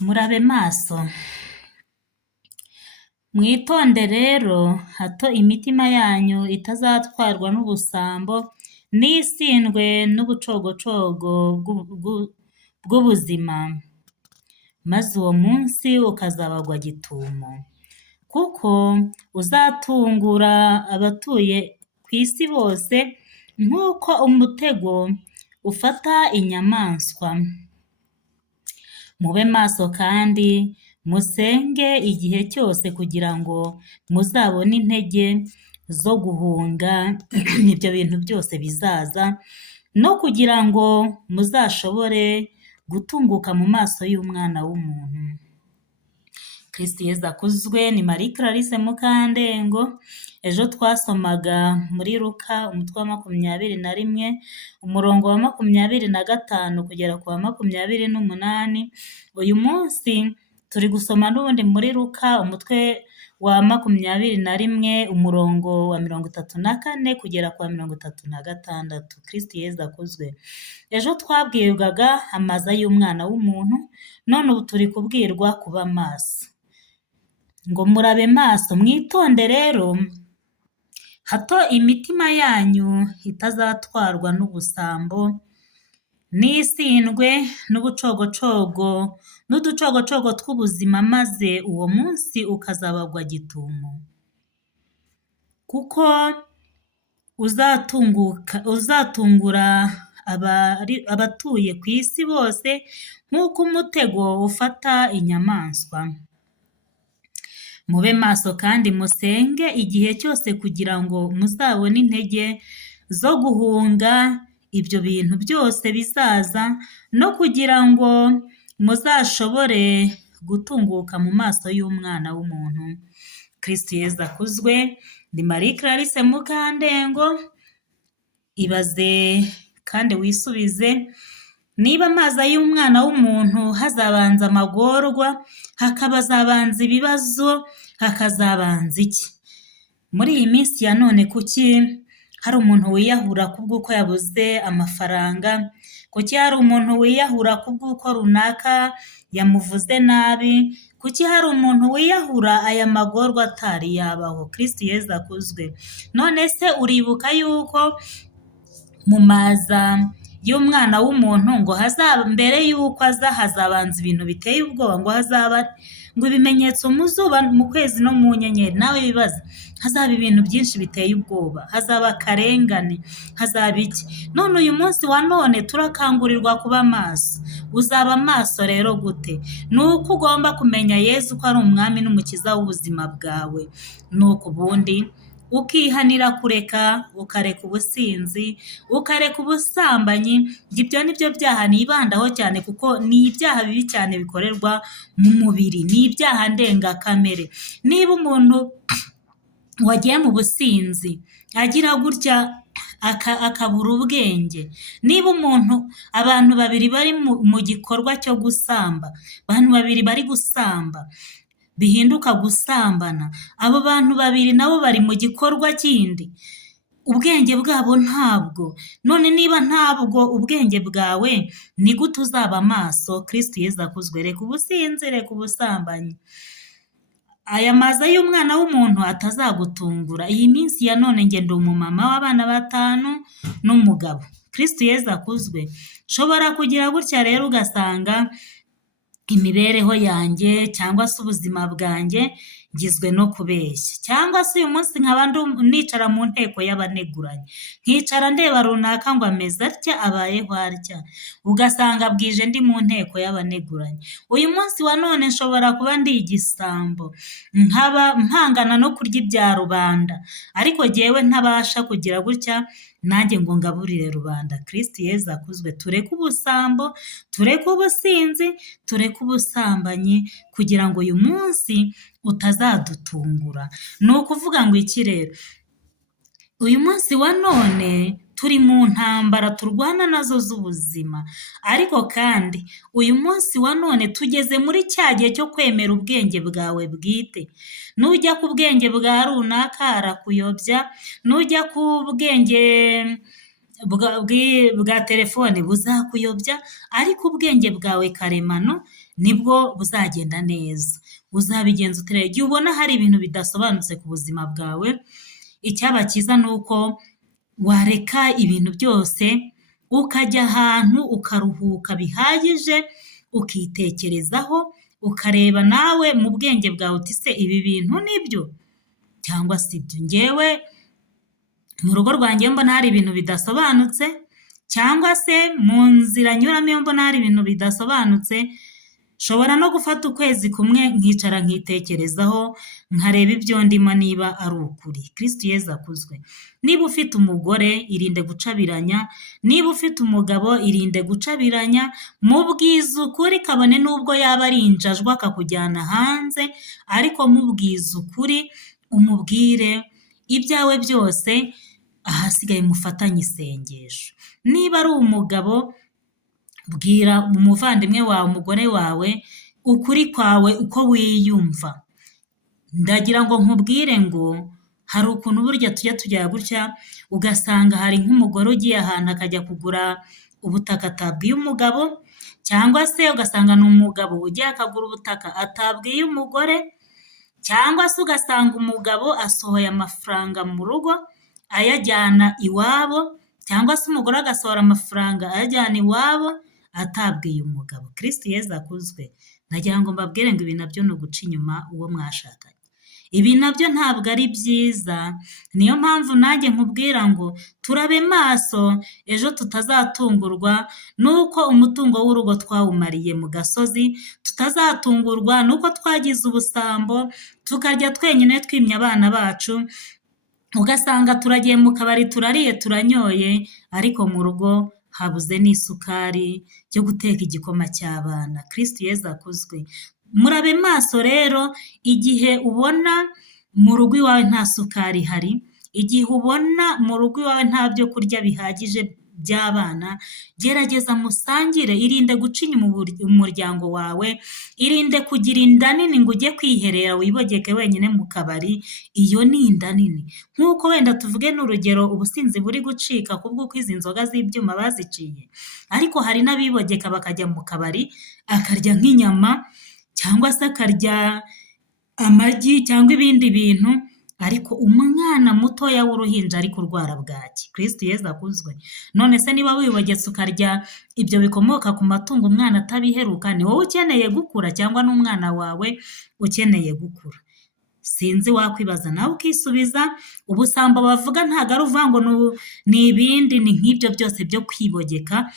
Murabe maso, mwitonde rero hato imitima yanyu itazatwarwa n'ubusambo n'isindwe n'ubucogocogo bw'ubuzima, maze uwo munsi ukazabagwa gitumo, kuko uzatungura abatuye ku isi bose nk'uko umutego ufata inyamaswa. Mube maso kandi musenge igihe cyose kugira ngo muzabone intege zo guhunga ibyo bintu byose bizaza, no kugira ngo muzashobore gutunguka mu maso y'Umwana w'umuntu. Kristo Yezu akuzwe. Ni Marie Clarisse Mukandengo. Ejo twasomaga muri Luka umutwe wa 21 umurongo wa 25 kugera ku wa 28. Uyu munsi turi gusoma n'ubundi muri Luka umutwe wa 21 umurongo wa 34 kugera ku wa 36. Kristo Yezu akuzwe. Ejo twabwirwaga amaza y'Umwana w'umuntu, none ubu turi kubwirwa kuba maso. Ngo murabe maso, mwitonde rero hato imitima yanyu itazatwarwa n'ubusambo n'isindwe n'uducogocogo tw'ubuzima, maze uwo munsi ukazabagwa gitumo, kuko uzatungura abatuye ku isi bose nk'uko umutego ufata inyamaswa. Mube maso kandi musenge igihe cyose kugira ngo muzabone intege zo guhunga ibyo bintu byose bizaza, no kugira ngo muzashobore gutunguka mu maso y'Umwana w'umuntu. Kristo Yezu akuzwe. Ni Marie Clarisse Mukandengo. Ibaze kandi wisubize, niba amazi y'Umwana w'umuntu hazabanza amagorwa, hakazabanza ibibazo, hakazabanza iki? Muri iyi minsi ya none kuki hari umuntu wiyahura kubw'uko yabuze amafaranga? Kuki hari umuntu wiyahura kubw'uko runaka yamuvuze nabi? Kuki hari umuntu wiyahura aya magorwa atari yabaho? Kristo Yezu akuzwe. None se uribuka yuko mu maza y'Umwana w'umuntu ngo mbere y'uko aza hazabanza ibintu biteye ubwoba, ngo hazaba ngo ibimenyetso mu zuba, mu kwezi no mu nyenyeri. Nawe bibaza, hazaba ibintu byinshi biteye ubwoba, hazaba akarengane, hazaba iki? None uyu munsi wa none turakangurirwa kuba maso. Uzaba maso rero gute? Ni uko ugomba kumenya Yezu ko ari umwami n'umukiza w'ubuzima bwawe, nuko ubundi ukihanira ukareka ubusinzi, ukareka ubusambanyi. Ibyo ni byo byaha nibandaho cyane, kuko ni ibyaha bibi cyane bikorerwa mu mubiri, ni ibyaha ndengakamere. Niba umuntu wagiye mu businzi agira gutya akabura ubwenge, niba abantu babiri bari mu gikorwa cyo gusamba, abantu babiri bari gusamba bihinduka gusambana, abo bantu babiri nabo bari mu gikorwa kindi, ubwenge bwabo ntabwo. None niba ntabwo ubwenge bwawe, ni gute uzaba maso? Kristo Yezu akuzwe. Reka ubusinzi, reka ubusambanyi, aya maza y'Umwana w'umuntu atazagutungura. Iyi minsi ya none ndi umumama w'abana 5 n'umugabo. Kristo Yezu akuzwe. Nshobora kugira gutya rero ugasanga imibereho yanjye cyangwa se ubuzima bwanjye ngizwe no kubeshya, cyangwa se uyu munsi nkaba nicara mu nteko y'abaneguranye, nkicara ndeba runaka ngo ameze atya, abayeho atya, ugasanga bwije ndi mu nteko y'abaneguranye. Uyu munsi wa none nshobora kuba ndi igisambo, nkaba mpangana no kurya ibya rubanda, ariko jyewe ntabasha kugira gutya nanjye ngo ngaburire rubanda. Kristo Yezu akuzwe. Tureke ubusambo, tureke ubusinzi, tureke ubusambanyi, kugira ngo uyu munsi utazadutungura. Ni ukuvuga ngo iki rero? Uyu munsi wa none turi mu ntambara turwana nazo z'ubuzima, ariko kandi uyu munsi wa none tugeze muri cya gihe cyo kwemera ubwenge bwawe bwite. Nujya ku bwenge bwa runaka arakuyobya, nujya ku bwenge bwa telefone buzakuyobya, ariko ubwenge bwawe karemano nibwo buzagenda neza. Uzabigenza ute rero? Igihe ubona hari ibintu bidasobanutse ku buzima bwawe, icyaba cyiza ni uko wareka ibintu byose ukajya ahantu ukaruhuka bihagije, ukitekerezaho, ukareba nawe mu bwenge bwawe uti se ibi bintu nibyo cyangwa si byo. Njyewe mu rugo rwanjye iyo mbona hari ibintu bidasobanutse, cyangwa se mu nzira nyuramo iyo mbona hari ibintu bidasobanutse, nshobora no gufata ukwezi kumwe nkicara nkitekerezaho, nkareba ibyo ndimo niba ari ukuri. Kristo Yezu akuzwe. Niba ufite umugore irinde gucabiranya, niba ufite umugabo irinde gucabiranya, mubwize ukuri kabone n'ubwo yaba ari injajwa akakujyana hanze, ariko mubwize ukuri, umubwire ibyawe byose, ahasigaye mufatanye isengesho. Niba ari umugabo, bwira umuvandimwe wawe, umugore wawe, ukuri kwawe uko wiyumva. Ndagira ngo nkubwire ngo hari ukuntu burya tujya gutya, ugasanga hari nk'umugore ugiye ahantu akajya kugura ubutaka atabwiye umugabo, cyangwa se ugasanga ni umugabo ugiye akagura ubutaka atabwiye umugore, cyangwa se ugasanga umugabo asohoye amafaranga mu rugo ayajyana iwabo, cyangwa se umugore agasohora amafaranga ayajyana iwabo atabwiye umugabo. Kristo Yezu akuzwe. Nagira ngo mbabwire ngo ibi nabyo ni uguca inyuma uwo mwashakanye. Ibi nabyo ntabwo ari byiza, niyo mpamvu nanjye nkubwira ngo turabe maso, ejo tutazatungurwa nuko umutungo w'urugo twawumariye mu gasozi, tutazatungurwa nuko twagize ubusambo tukarya twenyine twimye abana bacu, ugasanga turagiye mu kabari turariye turanyoye, ariko mu rugo habuze n'isukari yo guteka igikoma cy'abana. Kristo Yezu akuzwe. Murabe maso rero, igihe ubona mu rugo iwawe nta sukari ihari, igihe ubona mu rugo iwawe nta byo kurya bihagije by'abana, gerageza musangire. Irinde guca inyuma umuryango wawe, irinde kugira inda nini ngo ujye kwiherera wibogeke wenyine mu kabari. Iyo ni inda nini. Nk'uko wenda tuvuge n'urugero, ubusinzi buri gucika kubw'uko izi nzoga z'ibyuma baziciye, ariko hari n'abibogeka bakajya mu kabari akarya nk'inyama, cyangwa se akarya amagi cyangwa ibindi bintu, ariko umwana mutoya w'uruhinja ari kurwara bwaki. Kristo Yezu akuzwe. None se niba wibogetse ukarya ibyo bikomoka ku matungo umwana atabiheruka, ni wowe ukeneye gukura cyangwa n'umwana wawe ukeneye gukura? Sinzi, wakwibaza nawe ukisubiza. Ubusambo bavuga ntabwo ari uvuga ngo ni ibindi, ni nk'ibyo byose byo kwibogeka,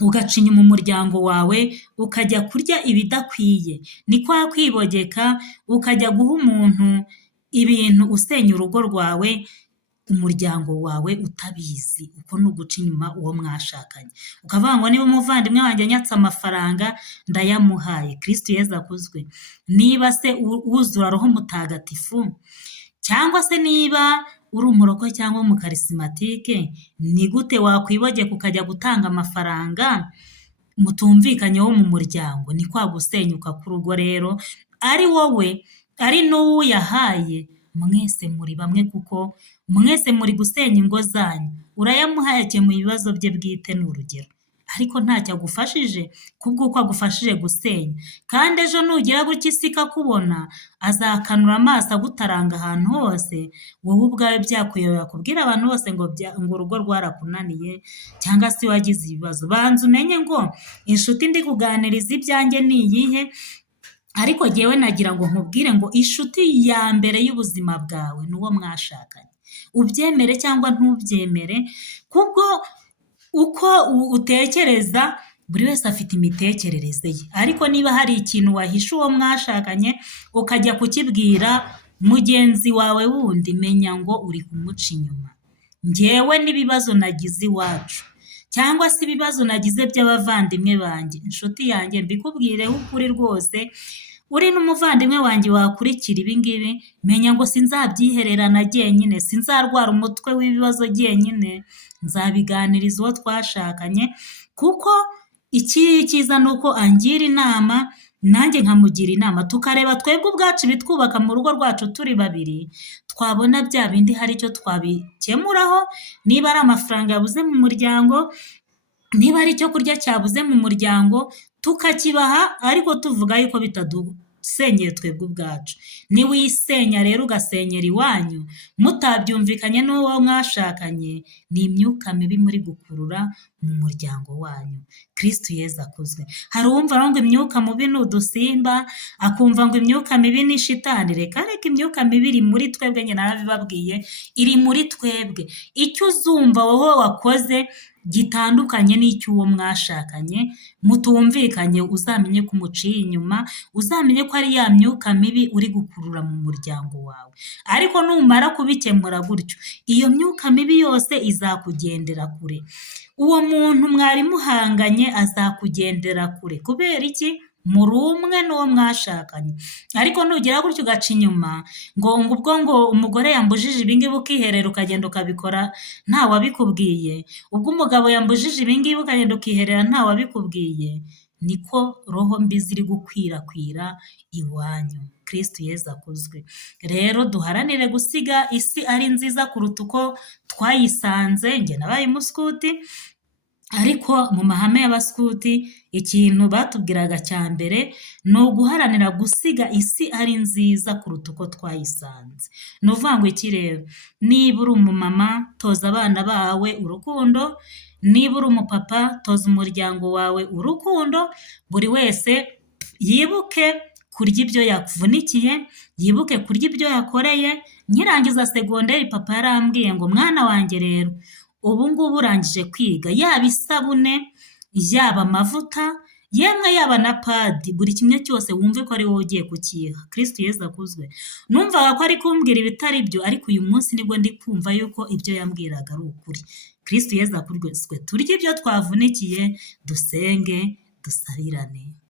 ugaca inyuma umuryango wawe ukajya kurya ibidakwiye. Ni kwa kwibogeka ukajya guha umuntu ibintu, usenya urugo rwawe, umuryango wawe utabizi. Uko ni uguca inyuma uwo mwashakanye. Ukavuga ngo niba umuvandimwe wanjye anyatse amafaranga ndayamuhaye. Kristo Yezu akuzwe. Niba se wuzura Roho Mutagatifu, cyangwa se niba uri umurokore cyangwa umukarisimatike, ni gute wakwibogeka ukajya gutanga amafaranga mutumvikanye wo mu muryango? Ni kwa gusenyuka k'urugo rero, ari wowe ari n'uwo yahaye, mwese muri bamwe, kuko mwese muri gusenya ingo zanyu. Urayamuhaye akemuye ibibazo bye bwite, ni urugero, ariko ntacyo agufashije kubw'uko agufashije gusenya. Kandi ejo nugira gutya isi ikakubona, azakanura amaso agutaranga ahantu hose, wowe ubwawe byakuyobera kubwira abantu bose ngo urugo rwarakunaniye cyangwa se wagize ibibazo. Banza umenye ngo inshuti ndi kuganiriza ibyanjye ni iyihe, ariko jyewe nagira ngo nkubwire ngo inshuti ya mbere y'ubuzima bwawe ni uwo mwashakanye. Ubyemere cyangwa ntubyemere, kubwo uko utekereza, buri wese afite imitekerereze ye. Ariko niba hari ikintu wahisha uwo mwashakanye ukajya kukibwira mugenzi wawe wundi, menya ngo uri kumuca inyuma. Njyewe n'ibibazo nagize iwacu, cyangwa se ibibazo nagize by'abavandimwe banjye, inshuti yanjye, mbikubwireho ukuri rwose, uri n'umuvandimwe wanjye wakurikira ibi ngibi, menya ngo sinzabyihererana jyenyine, sinzarwara umutwe w'ibibazo jyenyine, nzabiganiriza uwo twashakanye, kuko icyiza ni uko angira inama nanjye nkamugira inama tukareba twebwe ubwacu ibitwubaka mu rugo rwacu turi babiri, twabona bya bindi hari icyo twabikemuraho, niba ari amafaranga yabuze mu muryango, niba ari icyo kurya cyabuze mu muryango, tukakibaha ariko tuvuga yuko bitadusenyeye twebwe ubwacu. Niwisenya rero ugasenyera iwanyu mutabyumvikanye n'uwo mwashakanye, ni imyuka mibi muri gukurura mu muryango wanyu. Kristo Yezu akuzwe. Hari uwumva ngo imyuka mibi ni udusimba, akumva ngo imyuka mibi ni shitani. Reka imyuka mibi iri muri twebwe, njye narabibabwiye, iri muri twebwe. Icyo uzumva wowe wakoze gitandukanye n'icy'uwo mwashakanye mutumvikanye, uzamenye ko umuciye inyuma, uzamenye ko ari ya myuka mibi uri gukurura mu muryango wawe. Ariko numara kubikemura gutyo, iyo myuka mibi yose izakugendera kure. Uwo muntu mwari muhanganye azakugendera kure. Kubera iki? Muri umwe n'uwo mwashakanye. Ariko nugera gutyo ugaca inyuma ngo ubwo umugore yambujije ibingibi ukiherera ukagenda ukabikora nta wabikubwiye, ubwo umugabo yambujije ibingibi ukagenda ukiherera nta wabikubwiye, niko roho mbi ziri gukwirakwira iwanyu. Kristo Yezu akuzwe. Rero duharanire gusiga isi ari nziza kuruta uko twayisanze. Njye nabaye umuskuti, ariko mu mahame y'abaskuti ikintu batubwiraga cya mbere ni uguharanira gusiga isi ari nziza kuruta uko twayisanze. Ni ukuvuga ngo iki rero? Niba uri umumama, toza abana bawe urukundo. Niba uri umupapa, toza umuryango wawe urukundo. Buri wese yibuke kurya ibyo yakuvunikiye, yibuke kurya ibyo yakoreye. Nkirangiza segonderi papa yarambwiye ngo mwana wanjye rero, ubu ngubu urangije kwiga, yaba isabune, yaba amavuta, yemwe yaba na padi, buri kimwe cyose wumve ko ari wowe ugiye kukiha. Kristo Yezu akuzwe. Numvaga ko ari kumbwira ibitari byo, ariko uyu munsi nibwo ndi kumva yuko ibyo yambwiraga ari ukuri. Kristo Yezu akuzwe. Turye ibyo twavunikiye, dusenge, dusabirane.